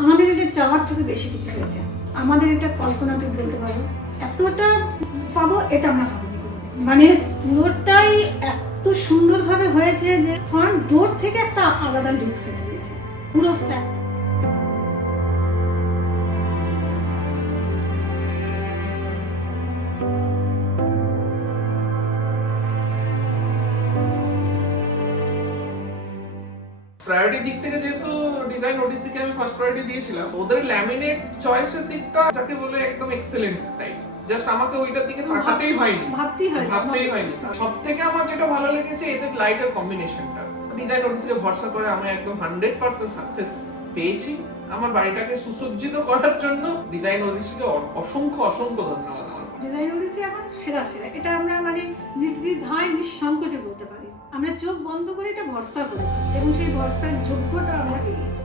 আমাদের এটা চাওয়ার থেকে বেশি কিছু হয়েছে, আমাদের এটা কল্পনাতে বলতে পারবো এতটা পাবো এটা আমরা ভাবিনি কোনোদিন। মানে পুরোটাই এত সুন্দরভাবে হয়েছে যে ফ্রন্ট ডোর থেকে একটা আলাদা লুক সেট দিয়েছে পুরো ফ্ল্যাট। প্রায়োরিটি দিক থেকে যেহেতু ডিজাইন ওডিসিকে আমি ফার্স্ট প্রায়োরিটি দিয়েছিলাম, ওদের ল্যামিনেট চয়েসের দিকটা যাকে বলে একদম এক্সেলেন্ট টাইপ। জাস্ট আমাকে ওইটার দিকে তাকাতেই হয়নি, ভাবতেই হয়নি। সবথেকে আমার যেটা ভালো লেগেছে এদের লাইটের কম্বিনেশনটা। ডিজাইন ওডিসিকে ভরসা করে আমি একদম 100% সাকসেস পেয়েছি। আমার বাড়িটাকে সুসজ্জিত করার জন্য ডিজাইন ওডিসিকে অসংখ্য ধন্যবাদ। ডিজাইন ওডিসি এখন সেরা এটা আমরা মানে নির্দ্বিধায় নিঃসংকোচে বলতে পারি। আমরা চোখ বন্ধ করে এটা ভরসা করেছি এবং সেই ভরসার যোগ্যতা আমরা পেয়েছি।